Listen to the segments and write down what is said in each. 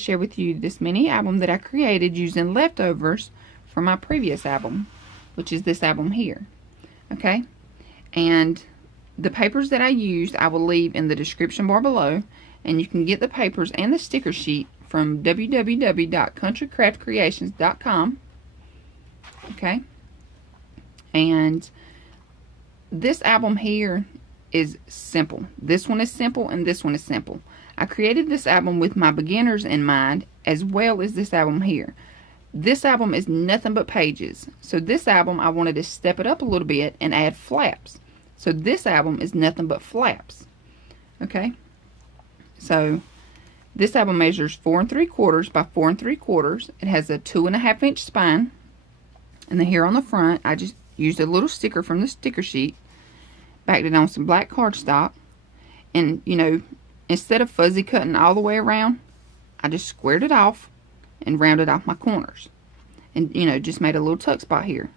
share with you this mini album that I created using leftovers from my previous album, which is this album here. Okay, and the papers that I used I will leave in the description bar below, and you can get the papers and the sticker sheet from www.countrycraftcreations.com. Okay, and this album here is simple. This one is simple and this one is simple. I created this album with my beginners in mind, as well as this album here. This album is nothing but pages. So this album, I wanted to step it up a little bit and add flaps. So this album is nothing but flaps. Okay. So this album measures 4 3/4 by 4 3/4. It has a 2.5 inch spine. And then here on the front, I just used a little sticker from the sticker sheet. Backed it on some black cardstock. And, you know, instead of fuzzy cutting all the way around, I just squared it off and rounded off my corners, and you know, just made a little tuck spot here.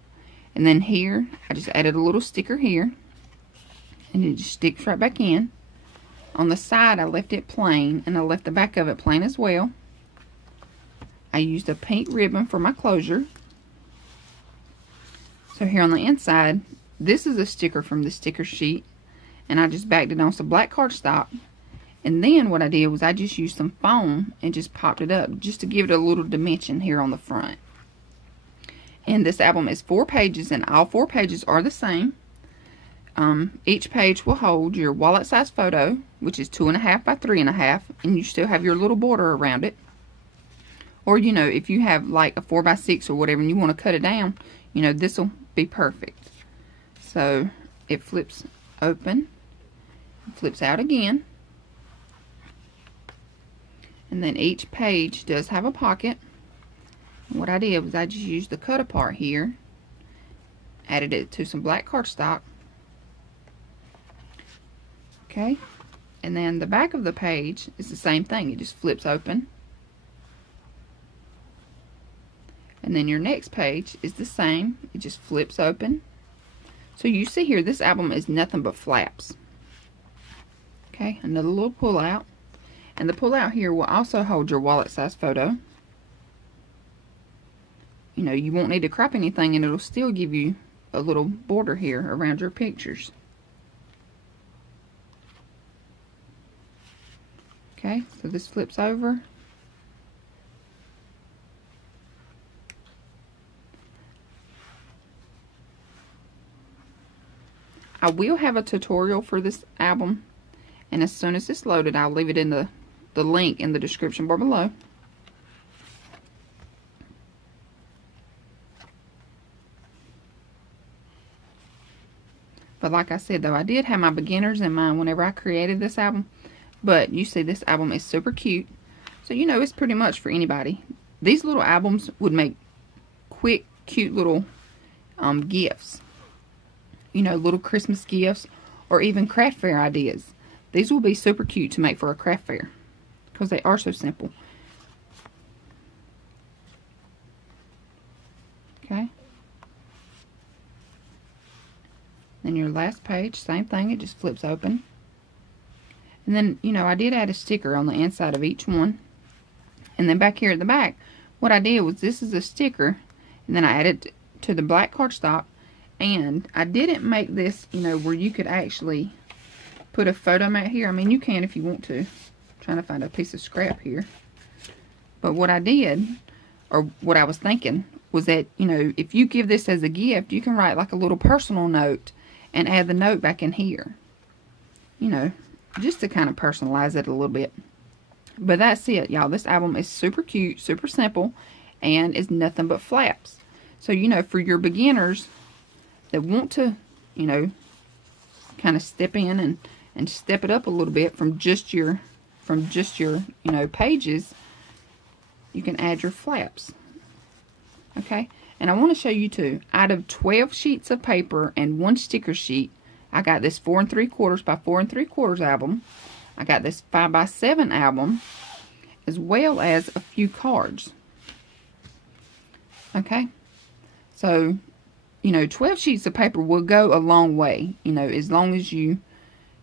And then here I just added a little sticker here, and it just sticks right back in. On the side I left it plain, and I left the back of it plain as well. I used a pink ribbon for my closure. So here on the inside, this is a sticker from the sticker sheet, and I just backed it on some black cardstock. And then what I did was I just used some foam and just popped it up just to give it a little dimension here on the front. And this album is 4 pages, and all 4 pages are the same. Each page will hold your wallet size photo, which is 2.5 by 3.5, and you still have your little border around it. Or, you know, if you have like a 4 by 6 or whatever and you want to cut it down, you know, this will be perfect. So it flips open, flips out again. And then each page does have a pocket. And what I did was I just used the cut apart here, added it to some black cardstock. Okay, and then the back of the page is the same thing. It just flips open. And then your next page is the same. It just flips open. So you see here, this album is nothing but flaps. Okay, another little pull out. And the pull out here will also hold your wallet size photo. You know, you won't need to crop anything, and it'll still give you a little border here around your pictures. Okay, so this flips over. I will have a tutorial for this album, and as soon as it's loaded, I'll leave it in the link in the description bar below. But like I said, though, I did have my beginners in mind whenever I created this album. But you see, this album is super cute. So, you know, it's pretty much for anybody. These little albums would make quick, cute little gifts. You know, little Christmas gifts, or even craft fair ideas. These will be super cute to make for a craft fair, because they are so simple. Okay. Then your last page, same thing, it just flips open. And then, you know, I did add a sticker on the inside of each one. And then back here at the back, what I did was, this is a sticker, and then I added to the black cardstock. And I didn't make this, you know, where you could actually put a photo mat here. I mean, you can if you want to. I'm trying to find a piece of scrap here. But what I did, or what I was thinking, was that, you know, if you give this as a gift, you can write like a little personal note and add the note back in here. You know, just to kind of personalize it a little bit. But that's it, y'all. This album is super cute, super simple, and is nothing but flaps. So, you know, for your beginners that want to, you know, kind of step in and step it up a little bit from just your, you know, pages, you can add your flaps. Okay, and I want to show you too, out of 12 sheets of paper and 1 sticker sheet, I got this 4 3/4 by 4 3/4 album. I got this 5 by 7 album, as well as a few cards. Okay, so, you know, 12 sheets of paper will go a long way. You know, as long as you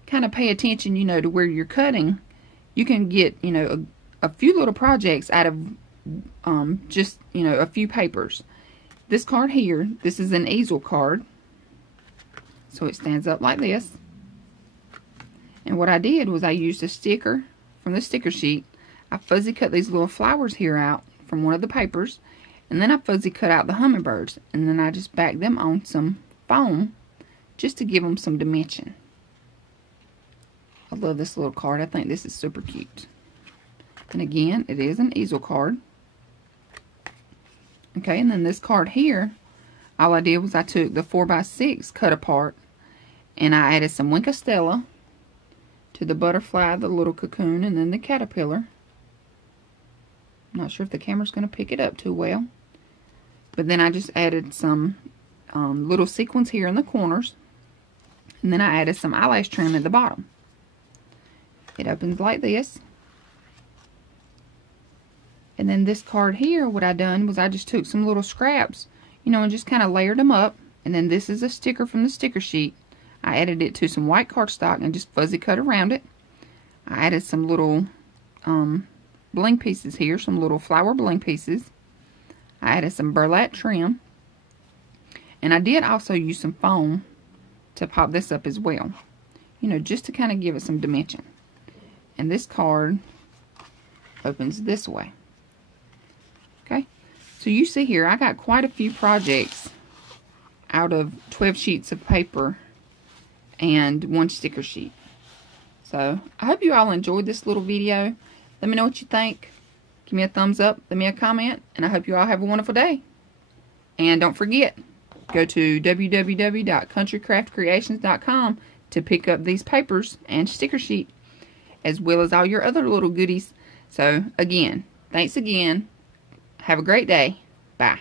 kind of pay attention, you know, to where you're cutting, you can get, you know, a few little projects out of just, you know, a few papers. This card here, this is an easel card. So it stands up like this. And what I did was I used a sticker from the sticker sheet. I fuzzy cut these little flowers here out from one of the papers. And then I fuzzy cut out the hummingbirds. And then I just backed them on some foam just to give them some dimension. I love this little card. I think this is super cute. And again, it is an easel card. Okay, and then this card here, all I did was I took the 4x6 cut apart and I added some Wink of Stella to the butterfly, the little cocoon, and then the caterpillar. I'm not sure if the camera's going to pick it up too well. But then I just added some little sequins here in the corners. And then I added some eyelash trim at the bottom. It opens like this. And then this card here, what I done was I just took some little scraps, you know, and just kind of layered them up. And then this is a sticker from the sticker sheet. I added it to some white cardstock and just fuzzy cut around it. I added some little bling pieces here, some little flower bling pieces. I added some burlap trim. And I did also use some foam to pop this up as well. You know, just to kind of give it some dimension. And this card opens this way. Okay, so you see here, I got quite a few projects out of 12 sheets of paper and one sticker sheet. So, I hope you all enjoyed this little video. Let me know what you think. Give me a thumbs up, leave me a comment, and I hope you all have a wonderful day. And don't forget, go to www.countrycraftcreations.com to pick up these papers and sticker sheet, as well as all your other little goodies. So, again, thanks again. Have a great day. Bye.